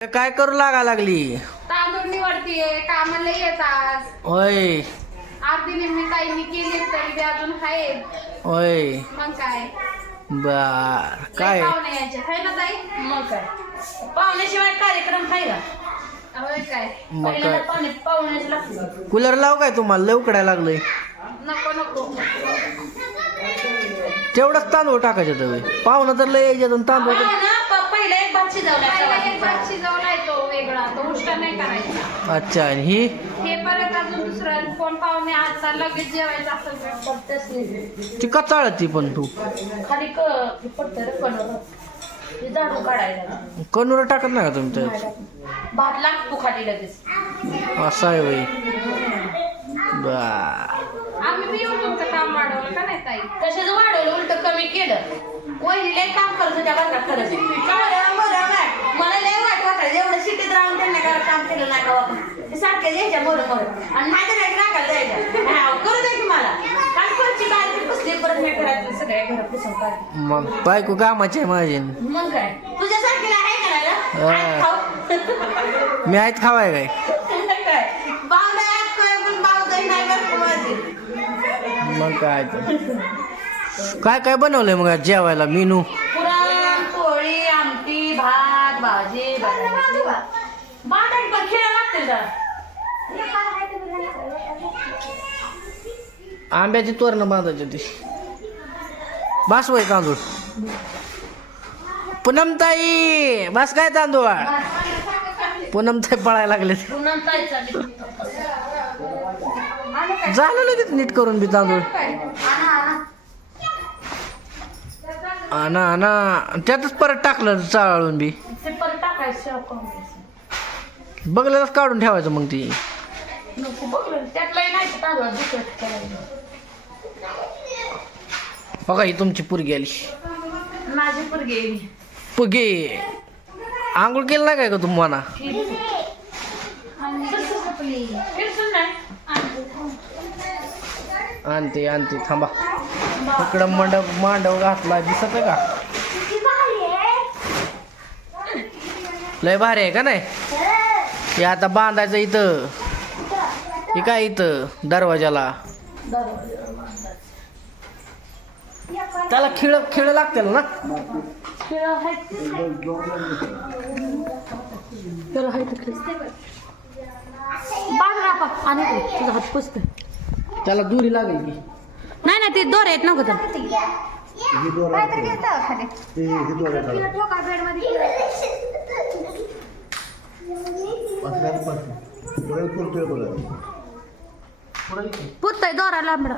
काय करू लागा लागली? तांदूळ निवडतीये कामाला येतात होय. अर्धी निम्मी ताईंनी केली तरी बी अजून आहेत होय. मग काय? बर काय? पाहुणे यायचे. आहे ना ताई? मग काय? पाहुण्याशिवाय कार्यक्रम आहे का? होय काय? मग पहिल्यांदा काय? पाहुणे पाहुण्याचे लागते कूलर लाव काय तुम्हाला? लय उकडायला लागलंय. नको नको. तेवढंच तांदूळ टाकायचे तुम्ही पाहुणं तर लय यायचे तांदूळ तर- ना? प- पहिला एक भात शिजवला पहिला एक भात शिजवलाय तो वेगळा. तो उष्टा नाही करायचा. अच्छा आणि ही? हे परत अजून दुसरं कोण पाहुणे आता लगेच जेवायचं असेल तर. ती कचाळती पण तू. खाली क पडतं रे कणर. ते झाडून काढायला. कनूर टाकत नाही का तुम्ही त्यात? भात लागतो खाली लगेच. असं आहे आम्ही बी येऊन तुमचं काम वाढवलं का नाही ताई? तसेच वाढवलं उलट कमी केलं. वहिनीला एक काम करत खरंच काय? मला लय वाईट वाटायचं एवढं शिटीत राहून त्यांना काय काम केलं नाही का बाबा सारखे यायच्या बरोबर आणि माझ्या नाही करू दे की मला काल कोणची काय बसली परत मी घरात सगळ्या घरात पुसून काढ मग बायको कामाची आहे माझी मग काय आहे का नाही रे? हा. आज खाऊ. मी आहेत खावाय काय. मग काय. काय काय बनवलंय मग आज जेवायला? मेनू? पुरण पोळी आमटी भात भाजी बटाट्याची भात आणि पण खिळा लागते जरा आंब्याची तोरणं बांधायची ती बास वय तांदूळ. पूनमताई बस काय तांदूळ? पूनमताई पळायला लागले पुन्हा ताई चालली. झालं लगेच नीट करून बी तांदूळ. आणा आणा त्यातच परत टाकलं चाळून बी. ते परत टाकायचं शेव करून बघलेलंच काढून ठेवायचं मग ती. नको बघलं. त्यातलं नाही तर तांदूळ दुसरं करायचं? बघा ही तुमची पुरगी आली. माझी पोरगी आहे. पुगे आंघोळ केलं नाही काय का तुम्हाला फिरसून नाही आणते आणते. थांबा. इकडं मंडप मांडव घातला दिसत आहे का? लय भारी आहे का नाही? हे आता बांधायचं इथं. हे काय इथं? दरवाजाला. त्याला खिळ खिळ लागतील ना? आहे. आहे तर. बांध ना ते. त्याला दुरी लागेल की नाही नाही ते दोर आहेत. नको तर पुरतोय दोरा लांबडा.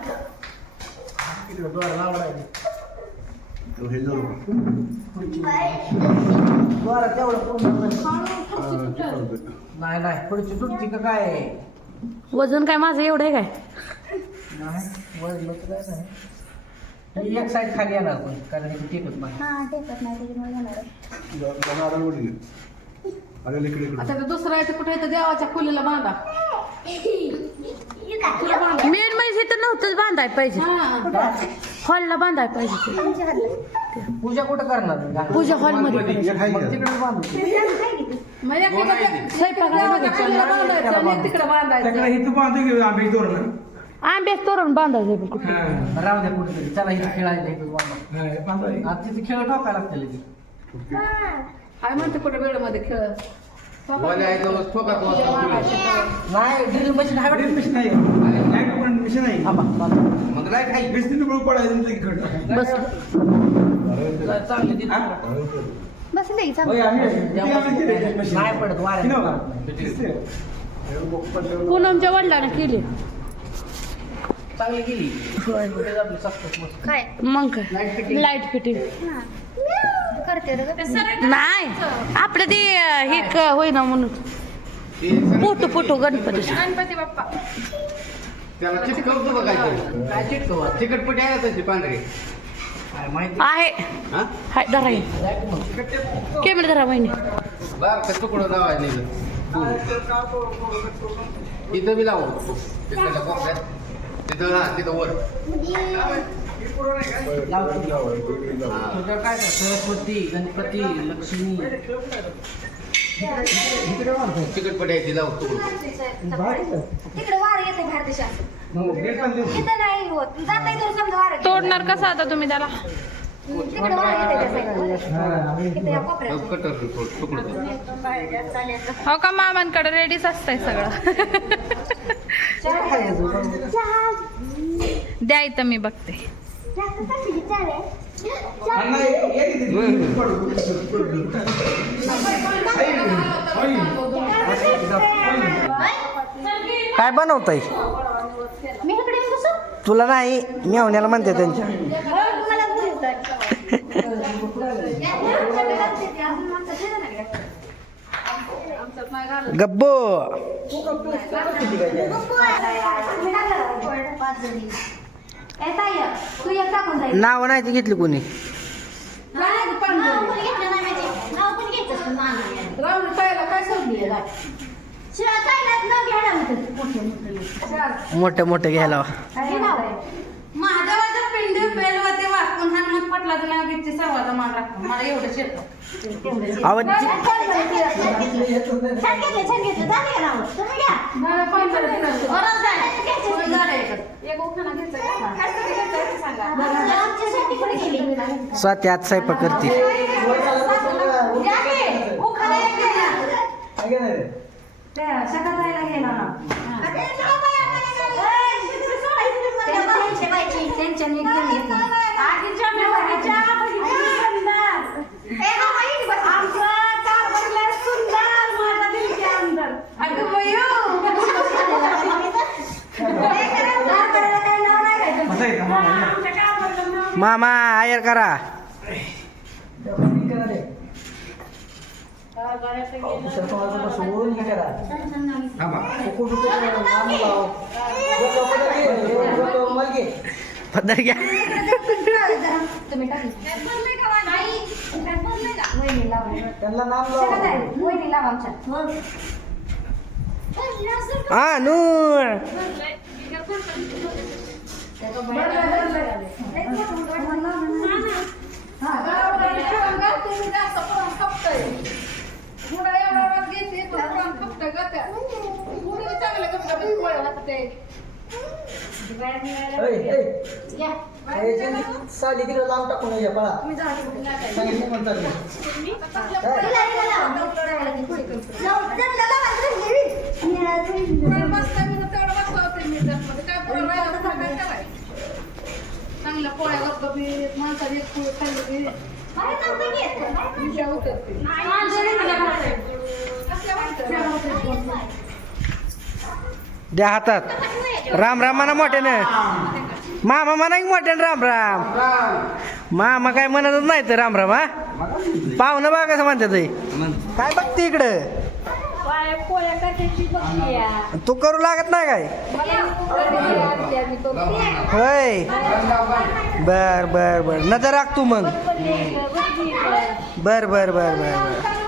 नाही नाही पुढची तुटची का काय? वजन काय माझं एवढं आहे काय? नाही वळलं तर काय नाही एक साईड खाली येणार पण कारण हे टेकत नाही आता ते दुसरं आहे ते कुठे तर देवाच्या खोलीला बांधा. मेन म्हणजे तर नव्हतंच बांधाय पाहिजे. हॉलला बांधाय पाहिजे ते. पूजा कुठं करणार? पूजा हॉलमध्ये मग तिकडे बांधू. मग खोलीला बांधायचं आणि तिकडे बांधायचं. तोरण? आंब्याच तोरण बांधायचं बघ कुठे राहू द्या कुठेतरी. चला इथं खेळायचं इथं बांधा आता तिथे खेळ ठोकायला लागतील इथे. काय म्हणते कुठे बेडमध्ये खेळ. नाही ड्रिल मशीन आहे वाटतं. मिशन नाही. लाइट पण मिशन नाही थांबा, बांधा. बेसतीनं बळ पडायचं इकडं बस. चांगली आम्ही केली. मशीन. नाही पडत वाऱ्यात. पूनमच्या वडिलांना केली. चांगली गेली. मस्त. मग काय? लाइट फिटिंग नाही. आपलं ते हे क- होईना म्हणून. Photo photo Ganpati. Ganpati Bappa. त्याला चिटकवतो का काहीतरी. काय चिटकवा? तिकटपटी आहे ना त्याची पांढरी? काय माहिती? आहे. हा? हाय धरा हे. जाय की. कॅमेरा धरा वहिनी. बार का तुकडं लावायचं नाही इथं बी लावू. तिथं हा तिथं वर काय सरस्वती गणपती लक्ष्मी. तिकडे वार येते नाही होत जाता समजा वार. तोडणार कसं आता तुम्ही त्याला तिकडे वार येते त्या. हा, कोपऱ्यात हो का मामांकडे रेडीच असतंय सगळं द्या इथं मी बघते. काय बनवताय मी इकडे येऊन बसू? तुला नाही मेवण्याला म्हणते त्यांच्या? गब्बो नाव नाही ती घेतली कोणी. घेतलं. मोठं, मोठं. घ्यायला हे. महादेवाचं पिंड बेलवते वाकून हनुमंत पाटलाचं नाव घेतचे सर्वाचा मान राखून. मला एवढं शेत आवाज छान घेतलं, छान घेतलं. झालं स्वाती आज स्वयंपाक करते. सकाळला गेला ना. त्यांच्या बाईची, त्यांच्या नीट घेऊन येत नाही. आधीच्या मेहरबानीच्या बहिणीला आमचा कारभारला सुंदर माझा दिलच्या अंदर. अगं बयो. कारभाराला काही नाव नाही घ्यायचं. असं आहे का? हा, हा. आमच्या कारभाराला नाव मामा आयर करा तेवढं नाही साली तिकडे लावून टाकून ये, पळा. सांगितलं म्हणतात पोळ्या गपगपीत माणसाने एक पोळी खाल्ली. की विषय उतरते. कसल्या वाटतं? द्या हातात. राम राम म्हणा मोठ्यानं. मामा म्हणा की मोठ्यानं राम राम. मामा काय म्हणतच नाही तर राम राम हा? पाहुणं बघा कसं म्हणतात हे. काय बघते इकडं? तू करू लागत नाही काय? होय. बर बर बर. नजर राख तू मग. बर बर बर बर बर.